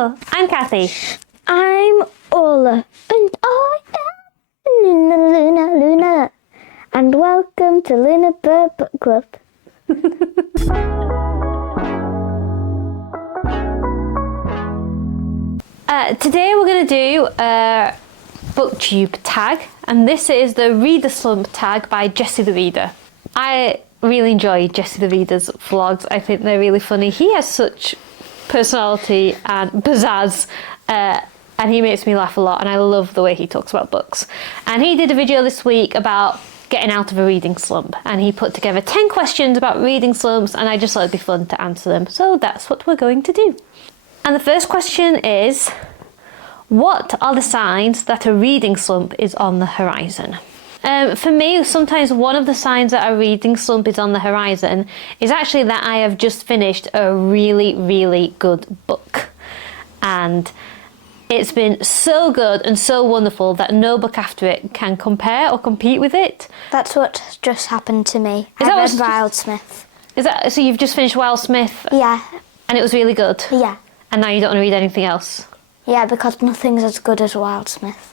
Hello, I'm Kathy. I'm Orla. And I am Luna. And welcome to Luna Bird Book Club. Today we're going to do a booktube tag, and this is the Reader Slump tag by Jesse the Reader. I really enjoy Jesse the Reader's vlogs. I think they're really funny. He has such personality and pizzazz, and he makes me laugh a lot, and I love the way he talks about books. And he did a video this week about getting out of a reading slump, and he put together 10 questions about reading slumps, and I just thought it'd be fun to answer them, so that's what we're going to do. And the first question is, what are the signs that a reading slump is on the horizon? For me, sometimes one of the signs that a reading slump is on the horizon is actually that I have just finished a really, really good book. And it's been so good and so wonderful that no book after it can compare or compete with it. That's what just happened to me. I read Wildsmith. Is that so? You've just finished Wildsmith? Yeah. And it was really good? Yeah. And now you don't want to read anything else? Yeah, because nothing's as good as Wildsmith.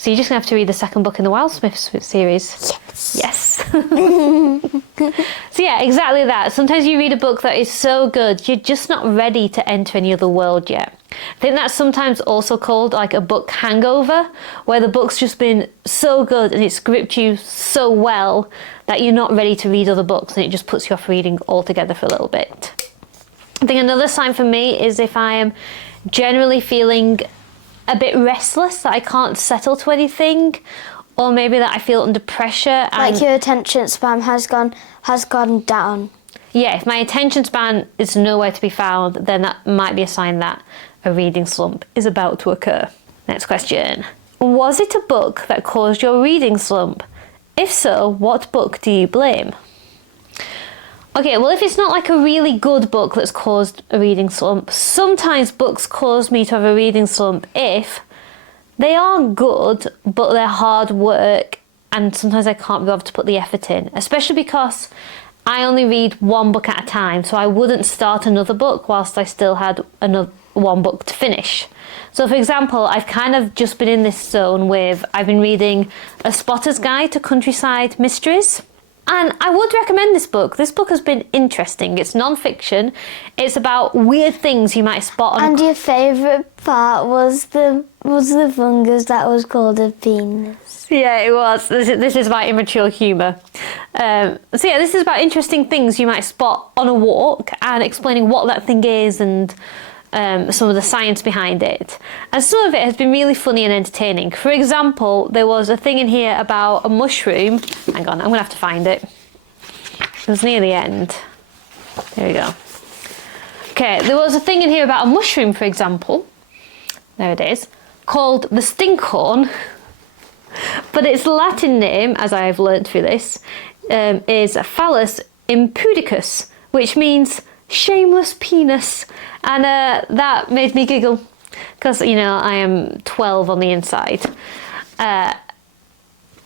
So you're just going to have to read the second book in the Wildsmith series? Yes. So yeah, exactly that. Sometimes you read a book that is so good, you're just not ready to enter any other world yet. I think that's sometimes also called like a book hangover, where the book's just been so good and it's gripped you so well that you're not ready to read other books, and it just puts you off reading altogether for a little bit. I think another sign for me is if I am generally feeling a bit restless, that I can't settle to anything, or maybe that I feel under pressure. And like your attention span has gone down. Yeah, if my attention span is nowhere to be found, then that might be a sign that a reading slump is about to occur. Next question. Was it a book that caused your reading slump? If so, what book do you blame? Okay, well, if it's not like a really good book that's caused a reading slump, sometimes books cause me to have a reading slump if they are good, but they're hard work, and sometimes I can't be bothered to put the effort in, especially because I only read one book at a time, so I wouldn't start another book whilst I still had one book to finish. So for example, I've kind of just been in this zone with, I've been reading A Spotter's Guide to Countryside Mysteries. And I would recommend this book. This book has been interesting. It's non-fiction. It's about weird things you might spot on... And your favourite part was the fungus that was called a penis. Yeah, it was. This is about immature humour. So yeah, this is about interesting things you might spot on a walk and explaining what that thing is and some of the science behind it. And some of it has been really funny and entertaining. For example, there was a thing in here about a mushroom. Hang on, I'm going to have to find it. It was near the end. There we go. Okay, there was a thing in here about a mushroom, for example. There it is. Called the stinkhorn. But its Latin name, as I have learnt through this, is Phallus impudicus, which means shameless penis. And that made me giggle because, you know, I am 12 on the inside.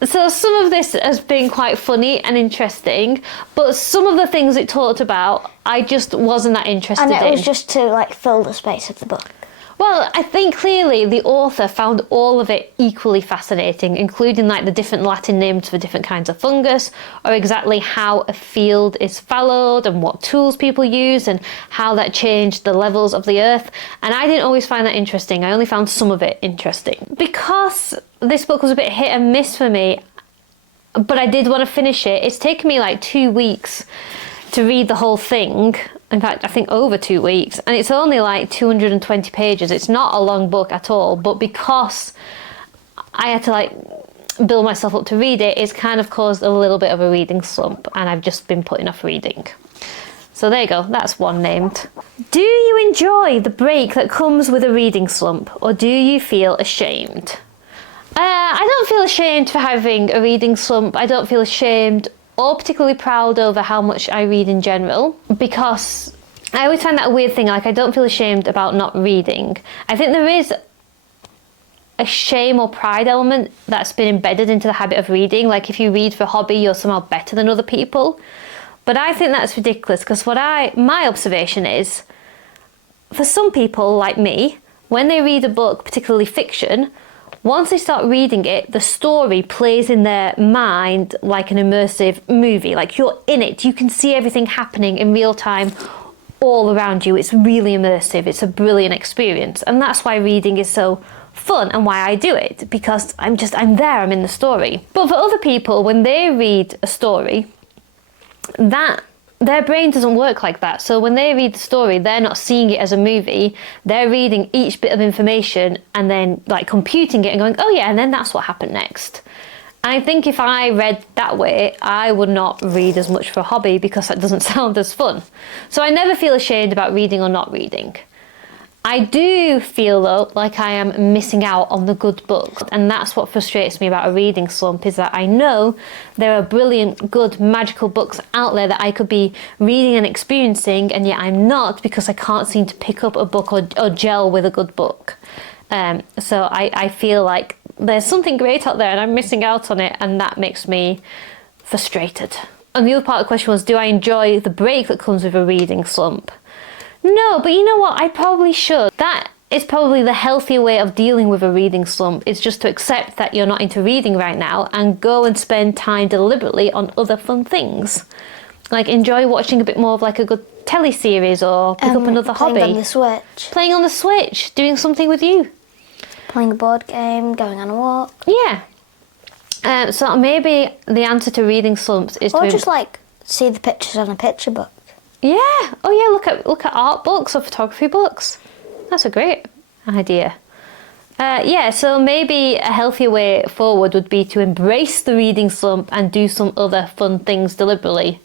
So some of this has been quite funny and interesting, but some of the things it talked about, I just wasn't that interested in. And it was just to, like, fill the space of the book. Well, I think clearly the author found all of it equally fascinating, including like the different Latin names for different kinds of fungus, or exactly how a field is fallowed and what tools people use and how that changed the levels of the earth. And I didn't always find that interesting. I only found some of it interesting. Because this book was a bit hit and miss for me, but I did want to finish it, it's taken me like 2 weeks to read the whole thing. In fact, I think over 2 weeks, and it's only like 220 pages. It's not a long book at all, but because I had to like build myself up to read it, it's kind of caused a little bit of a reading slump, and I've just been putting off reading. So there you go, that's one named. Do you enjoy the break that comes with a reading slump, or do you feel ashamed? I don't feel ashamed for having a reading slump. I don't feel ashamed or particularly proud over how much I read in general, because I always find that a weird thing, like I don't feel ashamed about not reading. I think there is a shame or pride element that's been embedded into the habit of reading, like if you read for a hobby you're somehow better than other people. But I think that's ridiculous, because my observation is for some people like me, when they read a book, particularly fiction, once they start reading it, the story plays in their mind like an immersive movie. Like you're in it, you can see everything happening in real time all around you. It's really immersive, it's a brilliant experience. And that's why reading is so fun and why I do it, because I'm there, I'm in the story. But for other people, when they read a story, their brain doesn't work like that. So when they read the story, they're not seeing it as a movie. They're reading each bit of information and then like computing it and going, oh yeah, and then that's what happened next. And I think if I read that way, I would not read as much for a hobby because that doesn't sound as fun. So I never feel ashamed about reading or not reading. I do feel though like I am missing out on the good books, and that's what frustrates me about a reading slump, is that I know there are brilliant, good, magical books out there that I could be reading and experiencing, and yet I'm not, because I can't seem to pick up a book or gel with a good book. So I feel like there's something great out there and I'm missing out on it, and that makes me frustrated. And the other part of the question was, do I enjoy the break that comes with a reading slump? No, but you know what? I probably should. That is probably the healthier way of dealing with a reading slump, is just to accept that you're not into reading right now and go and spend time deliberately on other fun things. Like enjoy watching a bit more of like a good teleseries, or pick up another hobby. Playing on the Switch. Playing on the Switch, doing something with you. Playing a board game, going on a walk. Yeah. So maybe the answer to reading slumps is Or to... just like see the pictures on a picture book. Yeah. Oh yeah, look at art books or photography books. That's a great idea. Yeah, so maybe a healthier way forward would be to embrace the reading slump and do some other fun things deliberately.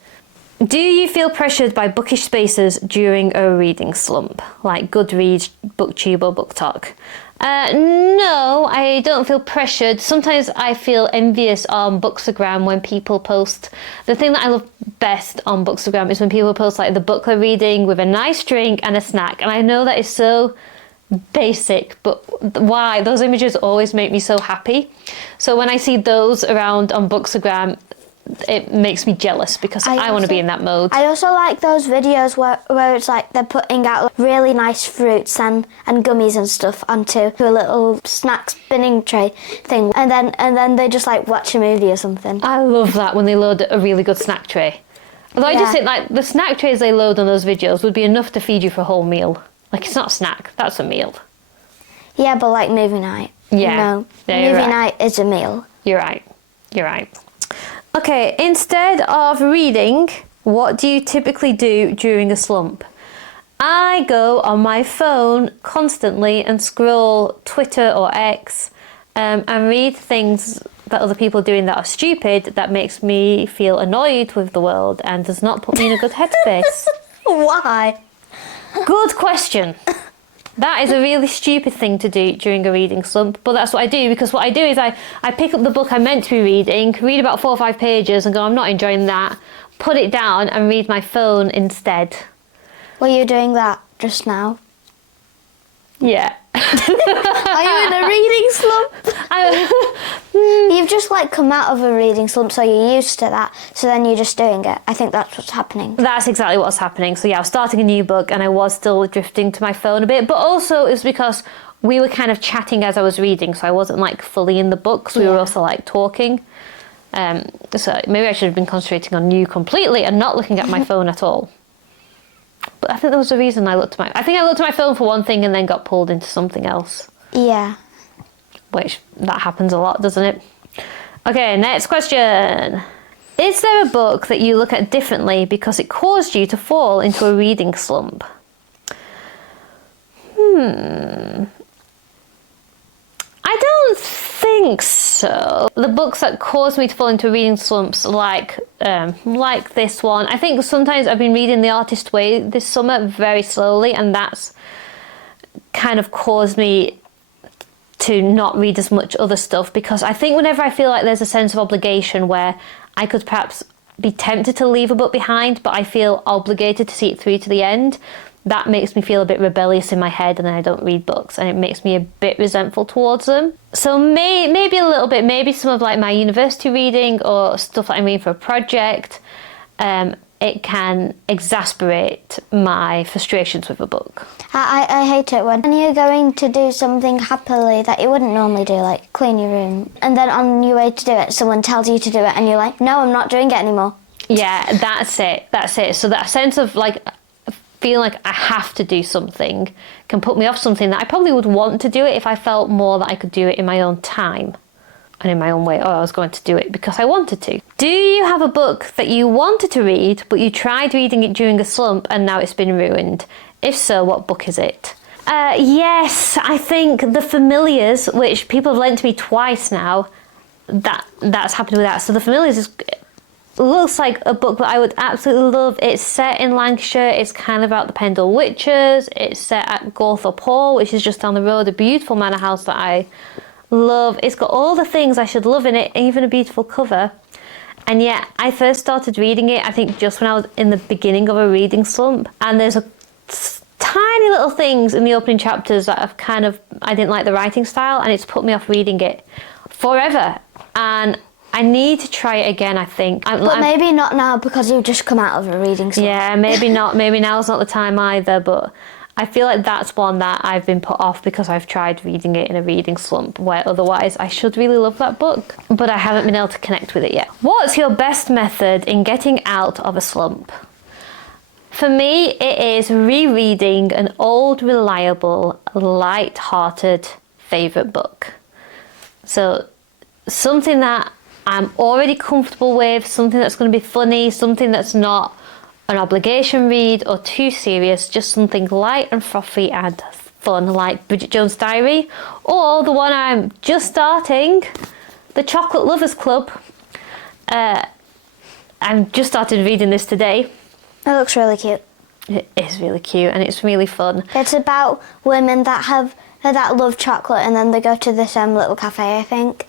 Do you feel pressured by bookish spaces during a reading slump, like Goodreads, booktube or booktok? No, I don't feel pressured. Sometimes I feel envious on Bookstagram when people post. The thing that I love best on Bookstagram is when people post like the book they're reading with a nice drink and a snack. And I know that is so basic, but why? Those images always make me so happy. So when I see those around on Bookstagram, it makes me jealous because I want to be in that mode. I also like those videos where it's like they're putting out really nice fruits and gummies and stuff onto a little snack spinning tray thing, and then they just like watch a movie or something. I love that when they load a really good snack tray. Although I just think like the snack trays they load on those videos would be enough to feed you for a whole meal. Like it's not a snack, that's a meal. Yeah, but like movie night. Yeah. Movie night is a meal. You're right. Okay, instead of reading, what do you typically do during a slump? I go on my phone constantly and scroll Twitter or X and read things that other people are doing that are stupid, that makes me feel annoyed with the world and does not put me in a good headspace. Why? Good question. That is a really stupid thing to do during a reading slump, but that's what I do, because what I do is I pick up the book I'm meant to be reading, read about 4 or 5 pages and go, I'm not enjoying that, put it down and read my phone instead. Were you doing that just now? Yeah. Are you in a reading slump? You've just like come out of a reading slump, so you're used to that, so then you're just doing it. I think that's what's happening. That's exactly what's happening. So yeah, I was starting a new book and I was still drifting to my phone a bit, but also it's because we were kind of chatting as I was reading, so I wasn't like fully in the book, so we were also like talking. So maybe I should have been concentrating on you completely and not looking at my phone at all. But I think there was a reason I looked at my phone for one thing and then got pulled into something else. Yeah. Which, that happens a lot, doesn't it? Okay, next question. Is there a book that you look at differently because it caused you to fall into a reading slump? I don't think so. The books that caused me to fall into reading slumps, like this one, I think sometimes I've been reading The Artist's Way this summer very slowly, and that's kind of caused me to not read as much other stuff, because I think whenever I feel like there's a sense of obligation where I could perhaps be tempted to leave a book behind, but I feel obligated to see it through to the end, that makes me feel a bit rebellious in my head, and then I don't read books, and it makes me a bit resentful towards them. So maybe a little bit, maybe some of like my university reading or stuff that I'm reading for a project. it can exasperate my frustrations with a book. I hate it when you're going to do something happily that you wouldn't normally do, like clean your room, and then on your way to do it, someone tells you to do it, and you're like, no, I'm not doing it anymore. Yeah, that's it. So that sense of like feeling like I have to do something can put me off something that I probably would want to do it if I felt more that I could do it in my own time and in my own way, or I was going to do it because I wanted to. Do you have a book that you wanted to read, but you tried reading it during a slump and now it's been ruined? If so, what book is it? Yes, I think The Familiars, which people have lent to me twice now, that's happened with that. So The Familiars looks like a book that I would absolutely love. It's set in Lancashire. It's kind of about the Pendle Witches. It's set at Gawthorpe Hall, which is just down the road, a beautiful manor house that I love. It's got all the things I should love in it, even a beautiful cover. And yeah, I first started reading it, I think just when I was in the beginning of a reading slump. And there's tiny little things in the opening chapters that have I didn't like the writing style, and it's put me off reading it forever. And I need to try it again, I think. But maybe not now because you've just come out of a reading slump. Yeah, maybe not. Maybe now's not the time either, but I feel like that's one that I've been put off because I've tried reading it in a reading slump, where otherwise I should really love that book, but I haven't been able to connect with it yet. What's your best method in getting out of a slump? For me, it is rereading an old, reliable, light-hearted favourite book. So something that I'm already comfortable with, something that's going to be funny, something that's not an obligation read or too serious, just something light and frothy and fun, like Bridget Jones' Diary, or the one I'm just starting, The Chocolate Lovers Club. I've just started reading this today. It looks really cute. It is really cute and it's really fun. It's about women that love chocolate, and then they go to this little cafe, I think,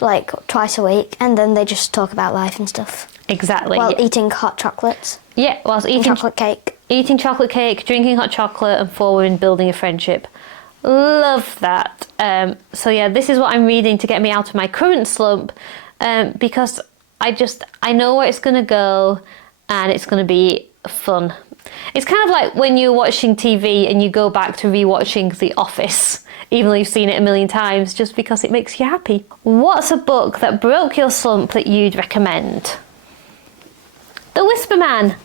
like twice a week, and then they just talk about life and stuff. Exactly. While eating hot chocolates. Yeah, whilst eating chocolate cake. Eating chocolate cake, drinking hot chocolate, and 4 women building a friendship. Love that. So yeah, this is what I'm reading to get me out of my current slump, because I know where it's going to go, and it's going to be fun. It's kind of like when you're watching TV and you go back to rewatching The Office, even though you've seen it a million times, just because it makes you happy. What's a book that broke your slump that you'd recommend? The Whisper Man.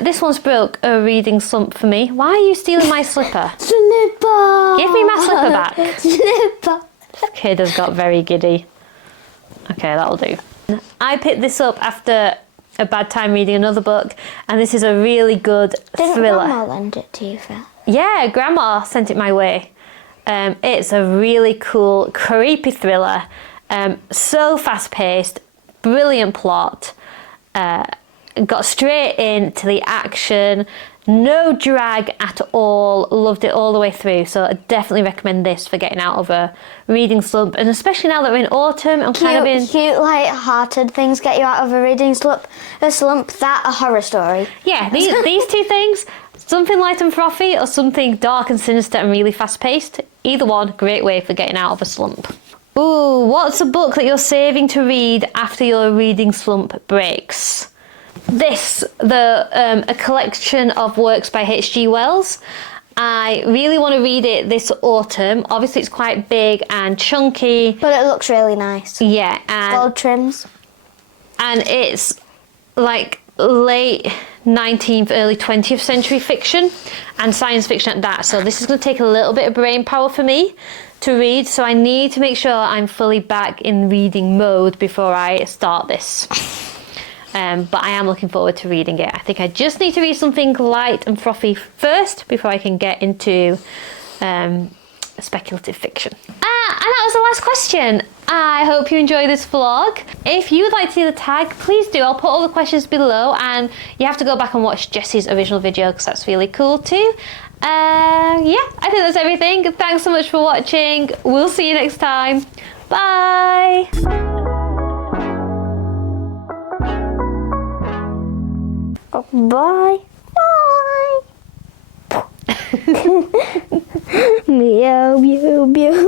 This one's broke a reading slump for me. Why are you stealing my slipper? Slipper! Give me my slipper back. Slipper! This kid has got very giddy. Okay, that'll do. I picked this up after a bad time reading another book, and this is a really good thriller. Didn't Grandma lend it to you, Phil? Yeah, Grandma sent it my way. It's a really cool, creepy thriller. So fast-paced, brilliant plot. Got straight into the action, no drag at all, loved it all the way through. So I definitely recommend this for getting out of a reading slump, and especially now that we're in autumn. I'm kind of in cute, light-hearted things get you out of a reading slump. A horror story. Yeah, these two things, something light and frothy or something dark and sinister and really fast-paced. Either one, great way for getting out of a slump. Ooh, what's a book that you're saving to read after your reading slump breaks? A collection of works by H.G. Wells. I really want to read it this autumn. Obviously, it's quite big and chunky. But it looks really nice. Yeah. And gold trims. And it's like late 19th, early 20th century fiction and science fiction at that. So this is going to take a little bit of brain power for me to read. So I need to make sure I'm fully back in reading mode before I start this. But I am looking forward to reading it. I think I just need to read something light and frothy first before I can get into speculative fiction. And that was the last question. I hope you enjoy this vlog. If you would like to see the tag, please do. I'll put all the questions below, and you have to go back and watch Jessie's original video because that's really cool too. Yeah, I think that's everything. Thanks so much for watching. We'll see you next time. Bye. Bye. Bye. Meow, meow, meow.